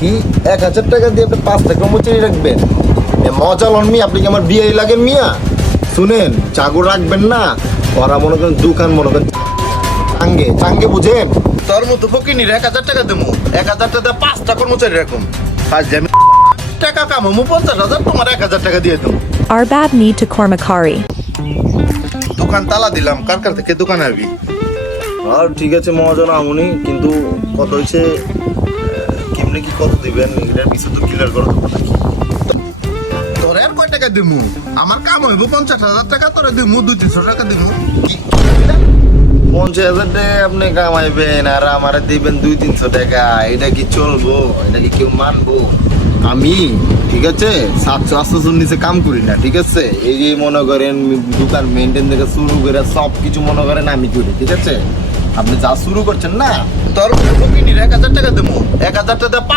কি 1000 টাকা দিয়ে আপনি 5টা কর্মচারী রাখবেন? মজা লন মিয়া, আপনি কি আমার বিয়ে লাগেন মিয়া? শুনেন, চাকর রাখবেন না, ওরা মনে করেন দোকান মনে করেন চাঙ্গে চাঙ্গে, বুঝেন? তোর মতো ফকিনির 1000 টাকা দেবো, 1000 টাকা 5টা কর্মচারী রাখুন, আজ আমি টাকা কামাবো 50,000, তোমার 1000 টাকা দিয়ে দেবো। Arbab need to Kormakari. দোকান তালা দিলাম, কার কার থেকে দোকান আসবি? আর ঠিক আছে মহাজন আমনি, কিন্তু কত হয়েছে, কেমনে কি কত দিবেন এটার বিষয় তো ক্লিয়ার করো তো নাকি? তোর আর কয় টাকা দিমু? আমার কাম হইব 50,000 টাকা, তোরা দিমু 200-300 টাকা দিমু। কি 50,000 টাকা আপনি কামাইবেন আর আমারে দিবেন 200-300 টাকা? এটা কি চলবো? এটা কি কেউ মানবো? আমি ঠিক আছে 700-800 নিচে কাম করি না, ঠিক আছে? এই যে মনে করেন দোকান মেনটেন থেকে শুরু করে সব কিছু মনে করেন আমি করি, ঠিক আছে? আপনি যা শুরু করছেন না, তোর 1000 টাকা দেবো, 1000 টাকা